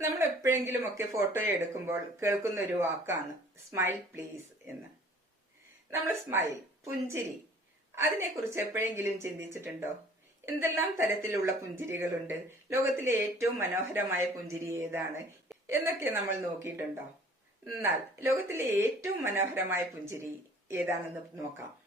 നമ്മൾ എപ്പോഴെങ്കിലും ഒക്കെ ഫോട്ടോ എടുക്കുമ്പോൾ കേൾക്കുന്ന ഒരു വാക്കാണ് സ്മൈൽ പ്ലീസ് എന്ന്. നമ്മൾ സ്മൈൽ പുഞ്ചിരി അതിനെക്കുറിച്ച് എപ്പോഴെങ്കിലും ചിന്തിച്ചിട്ടുണ്ടോ? എന്തെല്ലാം തരത്തിലുള്ള പുഞ്ചിരികളുണ്ട്? ലോകത്തിലെ ഏറ്റവും മനോഹരമായ പുഞ്ചിരി ഏതാണ്? എന്നൊക്കെ നമ്മൾ നോക്കിയിട്ടുണ്ടോ? എന്നാൽ ലോകത്തിലെ ഏറ്റവും മനോഹരമായ പുഞ്ചിരി ഏതാണെന്ന് നോക്കാം.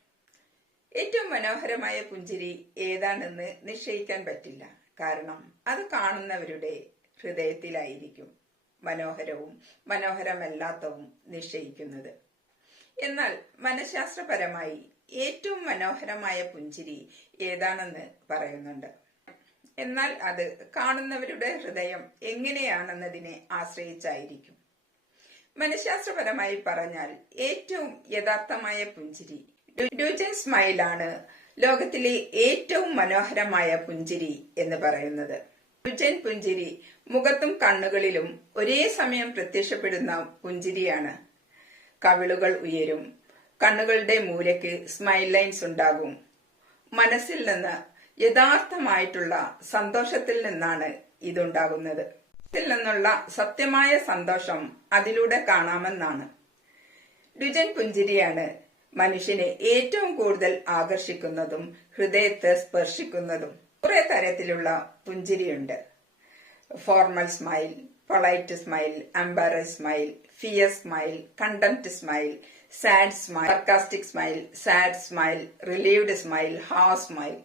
ഏറ്റവും മനോഹരമായ പുഞ്ചിരി ഏതാണെന്ന് നിശ്ചയിക്കാൻ പറ്റില്ല. കാരണം അത് കാണുന്നവരുടെ ഹൃദയത്തിലായിരിക്കും മനോഹരവും മനോഹരമല്ലാത്തവും നിശ്ചയിക്കുന്നത്. എന്നാൽ മനഃശാസ്ത്രപരമായി ഏറ്റവും മനോഹരമായ പുഞ്ചിരി ഏതാണെന്ന് പറയുന്നുണ്ട്. എന്നാൽ അത് കാണുന്നവരുടെ ഹൃദയം എങ്ങനെയാണെന്നതിനെ ആശ്രയിച്ചായിരിക്കും. മനഃശാസ്ത്രപരമായി പറഞ്ഞാൽ ഏറ്റവും യഥാർത്ഥമായ പുഞ്ചിരി ഡ്യൂജൻ സ്മൈലാണ് ലോകത്തിലെ ഏറ്റവും മനോഹരമായ പുഞ്ചിരി എന്ന് പറയുന്നത്. ഡ്യൂജൻ പുഞ്ചിരി മുഖത്തും കണ്ണുകളിലും ഒരേ സമയം പ്രത്യക്ഷപ്പെടുന്ന പുഞ്ചിരിയാണ്. കവിളുകൾ ഉയരും. കണ്ണുകളുടെ മൂലയ്ക്ക് സ്മൈൽ ലൈൻസ് ഉണ്ടാകും. മനസ്സിൽ നിന്ന് യഥാർത്ഥമായിട്ടുള്ള സന്തോഷത്തിൽ നിന്നാണ് ഇതുണ്ടാകുന്നത്. ത്തിൽ നിന്നുള്ള സത്യമായ സന്തോഷം അതിലൂടെ കാണാമെന്നാണ്. രുചൻ പുഞ്ചിരിയാണ് മനുഷ്യനെ ഏറ്റവും കൂടുതൽ ആകർഷിക്കുന്നതും ഹൃദയത്തെ സ്പർശിക്കുന്നതും. കുറെ തരത്തിലുള്ള പുഞ്ചിരിയുണ്ട്. Formal smile polite smile embarrassed smile fear smile contempt smile sad smile sarcastic smile sad smile relieved smile ഹാ സ്മൈൽ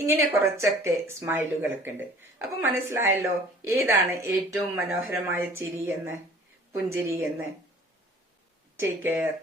ഇങ്ങനെ കുറച്ചൊക്കെ സ്മൈലുകളൊക്കെ ഉണ്ട്. അപ്പൊ മനസ്സിലായല്ലോ ഏതാണ് ഏറ്റവും മനോഹരമായ ചിരി എന്ന് പുഞ്ചിരി എന്ന്. Take care